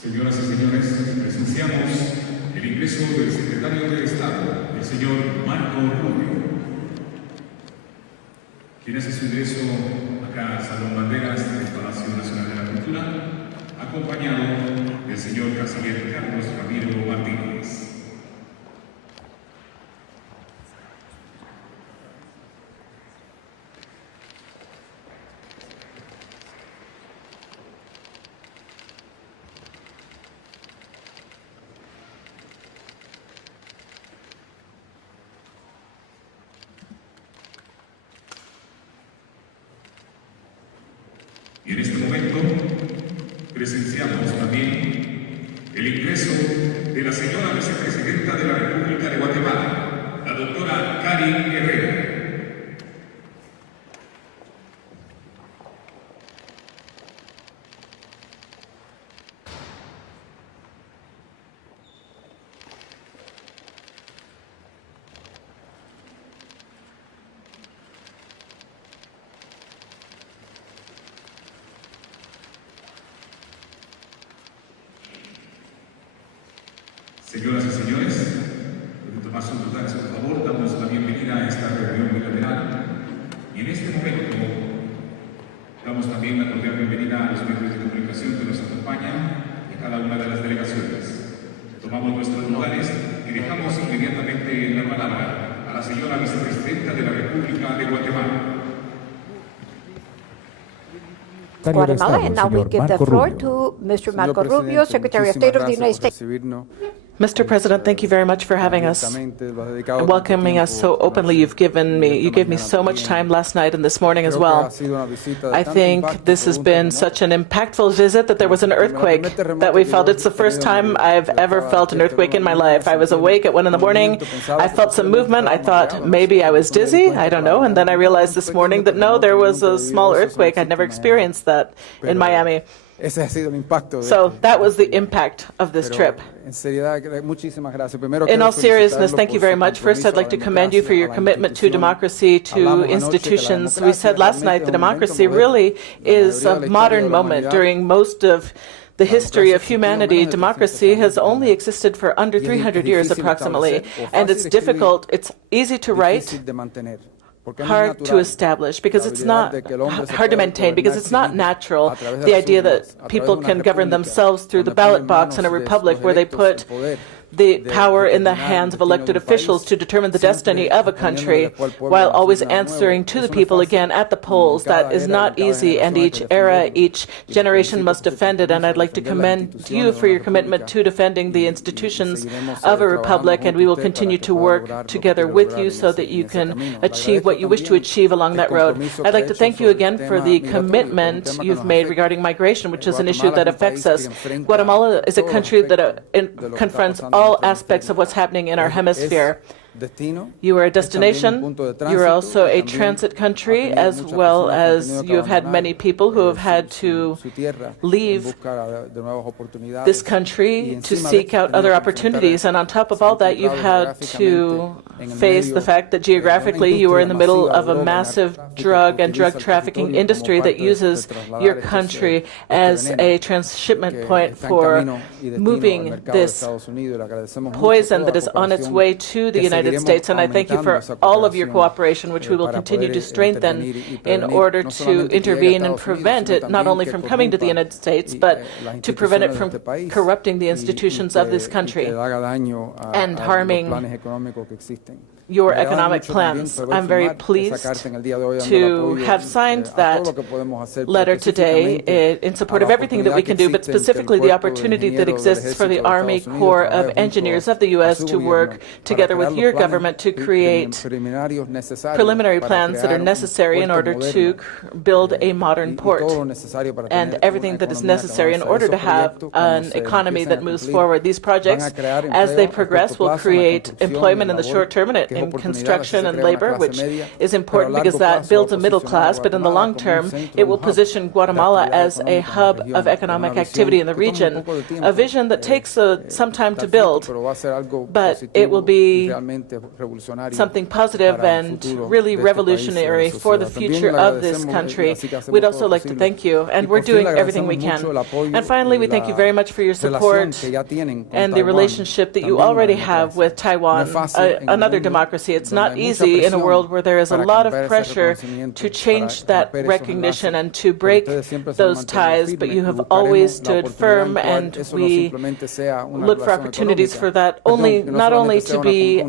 Señoras y señores, presenciamos el ingreso del secretario de Estado, el señor Marco Rubio, quien hace su ingreso acá al Salón Banderas del Palacio Nacional de la Cultura, acompañado del señor canciller Carlos Ramiro Martínez. Y en este momento presenciamos también el ingreso de la señora vicepresidenta de la República de Guatemala, la doctora Karin Herrera. Señoras y señores, pueden tomar sus lugares, por favor, damos la bienvenida a esta reunión bilateral. Y en este momento damos también la cordial bienvenida a los medios de comunicación que nos acompañan de cada una de las delegaciones. Tomamos nuestros lugares y dejamos inmediatamente la palabra a la señora vicepresidenta de la República de Guatemala. Guatemala, and now we give the floor to Mr. Marco Rubio, Secretary of State of the United States. Mr. President, thank you very much for having us and welcoming us so openly. You gave me so much time last night and this morning as well. I think this has been such an impactful visit that there was an earthquake that we felt. It's the first time I've ever felt an earthquake in my life. I was awake at 1 in the morning. I felt some movement. I thought maybe I was dizzy. I don't know. And then I realized this morning that no, there was a small earthquake. I'd never experienced that in Miami. So that was the impact of this trip. In all seriousness, thank you very much. First, I'd like to commend you for your commitment to democracy, to institutions. We said last night that democracy really is a modern moment. During most of the history of humanity, democracy has only existed for under 300 years approximately, and it's difficult, it's easy to write, hard to establish, because it's not hard to maintain, because it's not natural, the idea that people can govern themselves through the ballot box in a republic where they put the power in the hands of elected officials to determine the destiny of a country while always answering to the people again at the polls. That is not easy, and each era, each generation must defend it, and I'd like to commend you for your commitment to defending the institutions of a republic, and we will continue to work together with you so that you can achieve what you wish to achieve along that road. I'd like to thank you again for the commitment you've made regarding migration, which is an issue that affects us. Guatemala is a country that confronts all aspects of what's happening in our hemisphere. You are a destination, you are also a transit country, as well as you have had many people who have had to leave this country to seek out other opportunities. And on top of all that, you've had to face the fact that geographically you are in the middle of a massive drug and drug trafficking industry that uses your country as a transshipment point for moving this poison that is on its way to the United States, and I thank you for all of your cooperation, which we will continue to strengthen in order to intervene and prevent it not only from coming to the United States, but to prevent it from corrupting the institutions of this country and harming your economic plans. I'm very pleased to have signed that letter today in support of everything that we can do, but specifically the opportunity that exists for the Army Corps of Engineers of the U.S. to work together with your government to create preliminary plans that are necessary in order to build a modern port and everything that is necessary in order to have an economy that moves forward. These projects, as they progress, will create employment in the short term, and it in construction and labor, which is important because that builds a middle class, but in the long term, it will position Guatemala as a hub of economic activity in the region, a vision that takes some time to build, but it will be something positive and really revolutionary for the future of this country. We'd also like to thank you, and we're doing everything we can. And finally, we thank you very much for your support and the relationship that you already have with Taiwan, another democracy. It's not easy in a world where there is a lot of pressure to change that recognition and to break those ties, but you have always stood firm, and we look for opportunities for that, not only to be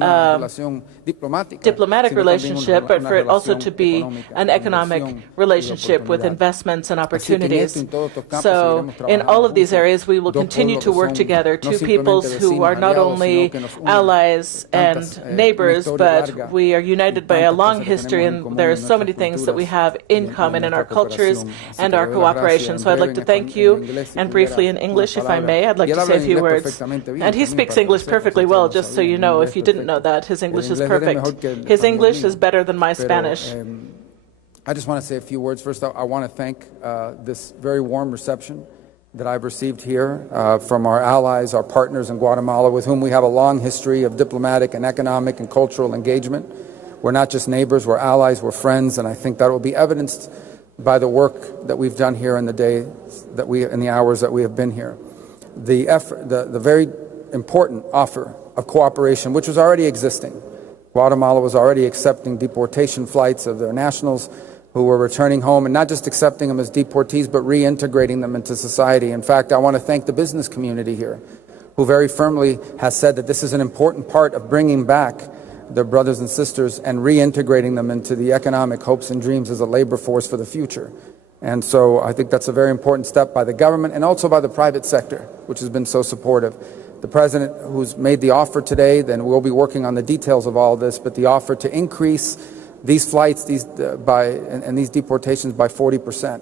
diplomatic relationship, but for it also to be an economic relationship with investments and opportunities. So in all of these areas, we will continue to work together, two peoples who are not only allies and neighbors, but we are united by a long history, and there are so many things that we have in common in our cultures and our cooperation. So I'd like to thank you, and briefly in English, if I may, I'd like to say a few words. And he speaks English perfectly well, just so you know, if you didn't know that. His English is perfect. His English is better than my Spanish. I just want to say a few words. First, I want to thank this very warm reception that I've received here from our allies, our partners in Guatemala, with whom we have a long history of diplomatic and economic and cultural engagement. We're not just neighbors, we're allies, we're friends, and I think that will be evidenced by the work that we've done here in the hours that we have been here. The very important offer of cooperation, which was already existing. Guatemala was already accepting deportation flights of their nationals who were returning home, and not just accepting them as deportees, but reintegrating them into society. In fact, I want to thank the business community here, who very firmly has said that this is an important part of bringing back their brothers and sisters and reintegrating them into the economic hopes and dreams as a labor force for the future. And so I think that's a very important step by the government and also by the private sector, which has been so supportive. The President, who's made the offer today, then we'll be working on the details of all this, but the offer to increase these flights and these deportations by 40%.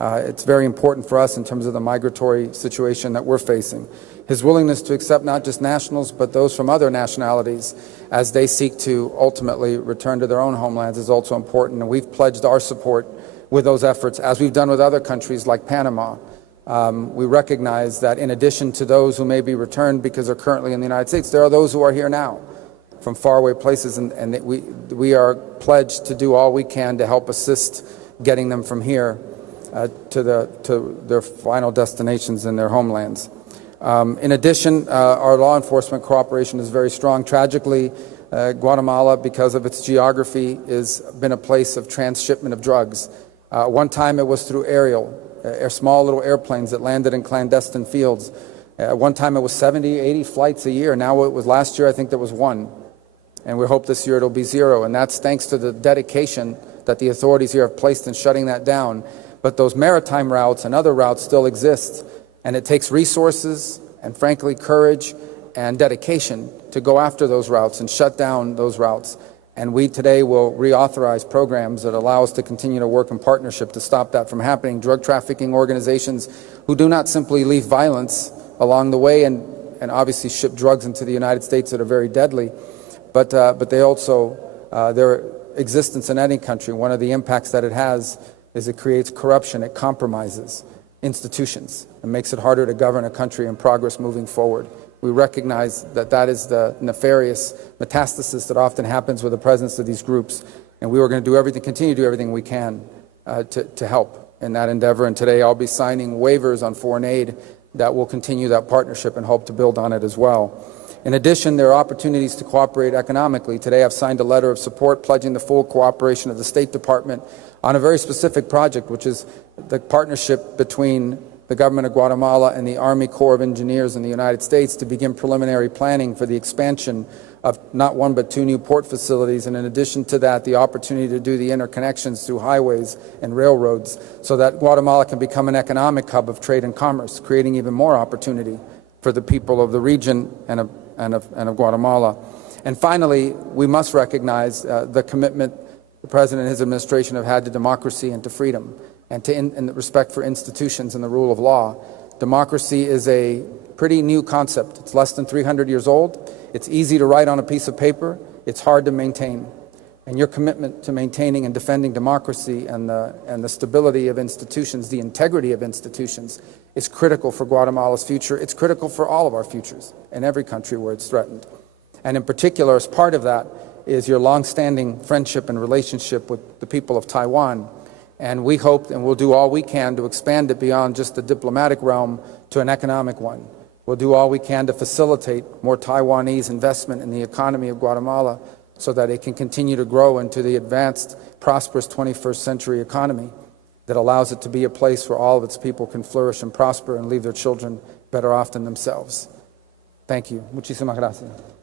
It's very important for us in terms of the migratory situation that we're facing. His willingness to accept not just nationals, but those from other nationalities as they seek to ultimately return to their own homelands is also important, and we've pledged our support with those efforts, as we've done with other countries like Panama. We recognize that in addition to those who may be returned because they're currently in the United States, there are those who are here now from faraway places, and we are pledged to do all we can to help assist getting them from here to their final destinations in their homelands. In addition, our law enforcement cooperation is very strong. Tragically, Guatemala, because of ite geography, has been a place of transshipment of drugs. One time it was through small little airplanes that landed in clandestine fields. One time it was 70, 80 flights a year. Now last year I think there was one. And we hope this year it'll be zero. And that's thanks to the dedication that the authorities here have placed in shutting that down. But those maritime routes and other routes still exist. And it takes resources and, frankly, courage and dedication to go after those routes and shut down those routes. And we today will reauthorize programs that allow us to continue to work in partnership to stop that from happening. Drug trafficking organizations who do not simply leave violence along the way and obviously ship drugs into the United States that are very deadly, but they also, their existence in any country, one of the impacts that it has is it creates corruption, it compromises institutions, and makes it harder to govern a country and progress moving forward. We recognize that is the nefarious metastasis that often happens with the presence of these groups, and we are going to continue to do everything we can to help in that endeavor. And today I'll be signing waivers on foreign aid that will continue that partnership and hope to build on it as well. In addition, there are opportunities to cooperate economically. Today I've signed a letter of support pledging the full cooperation of the State Department on a very specific project, which is the partnership between the government of Guatemala and the Army Corps of Engineers in the United States to begin preliminary planning for the expansion of not one but two new port facilities, and in addition to that, the opportunity to do the interconnections through highways and railroads so that Guatemala can become an economic hub of trade and commerce, creating even more opportunity for the people of the region and of Guatemala. And finally, we must recognize the commitment the President and his administration have had to democracy and to freedom, and to respect for institutions and the rule of law. Democracy is a pretty new concept. It's less than 300 years old. It's easy to write on a piece of paper. it's hard to maintain. And your commitment to maintaining and defending democracy and the stability of institutions, the integrity of institutions, is critical for Guatemala's future. It's critical for all of our futures in every country where it's threatened. And in particular, as part of that, is your longstanding friendship and relationship with the people of Taiwan. And we hope and we'll do all we can to expand it beyond just the diplomatic realm to an economic one. We'll do all we can to facilitate more Taiwanese investment in the economy of Guatemala so that it can continue to grow into the advanced, prosperous 21st century economy that allows it to be a place where all of its people can flourish and prosper and leave their children better off than themselves. Thank you. Muchísimas gracias.